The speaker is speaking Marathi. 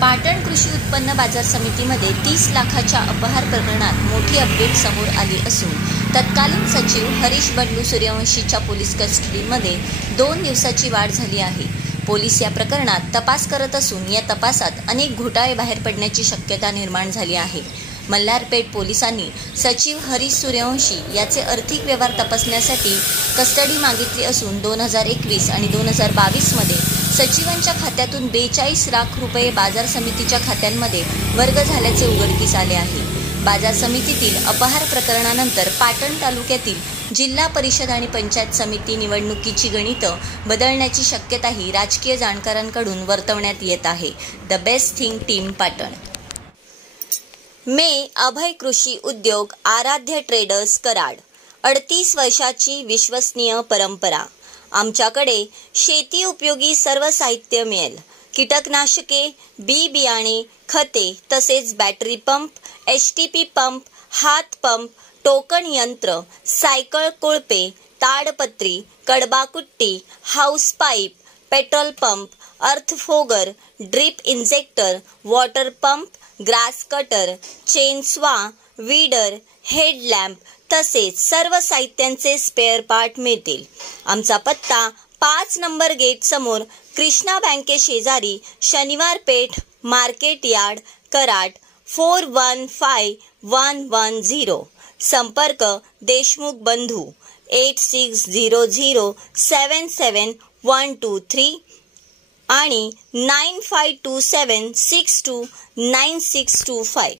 पाटण कृषी उत्पन्न बाजार समितीमध्ये 30 लाखाच्या अपहार प्रकरणात मोठी अपडेट समोर आली असून तत्कालीन सचिव हरीश बंडू सूर्यवंशीच्या पोलीस कस्टडीमध्ये 2 दिवसाची वाढ झाली आहे। पोलीस या प्रकरणात तपास करत असून या तपासात अनेक घोटाळे बाहेर पडण्याची शक्यता निर्माण झाली आहे। मल्हारपेठ पोलिसांनी सचिव हरीश सूर्यवंशी याचे आर्थिक व्यवहार तपासण्यासाठी कस्टडी मागितली असून 2021 आणि 2022 मध्ये सचिवांच्या खात्यातून 42 लाख रुपये बाजार समितीच्या खात्यांमध्ये वर्ग झाल्याचे उघडकीस आले आहे। बाजार समितीतील अपहार प्रकरणानंतर पाटण तालुक्यातील जिल्हा परिषद आणि पंचायत समिती निवडणुकीची गणितं बदलण्याची शक्यताही राजकीय जाणकारांकडून वर्तवण्यात येत आहे। The best thing team Patan मे अभय कृषी उद्योग आराध्य ट्रेडर्स कराड 38 वर्षाची विश्वसनीय परंपरा। आमच्याकडे शेती उपयोगी सर्व साहित्य मिळेल। कीटकनाशके, बी बियाणे, खते तसेच बॅटरी पंप, एचटीपी पंप, हात पंप, टोकन यंत्र, सायकल कोळपे, ताडपत्री, कडबाकुट्टी, हाऊस पाईप, पेट्रोल पंप, अर्थफोगर, drip injector, water pump, grass cutter, chainsaw, weeder, headlamp तसेच सर्व साहित्यांचे स्पेअर पार्ट मिळतील। आमचा पत्ता 5 नंबर गेट समोर कृष्णा बँके शेजारी शनिवार पेठ मार्केट यार्ड कराड 415110। संपर्क देशमुख बंधू 8600771123 आणि 9527629625।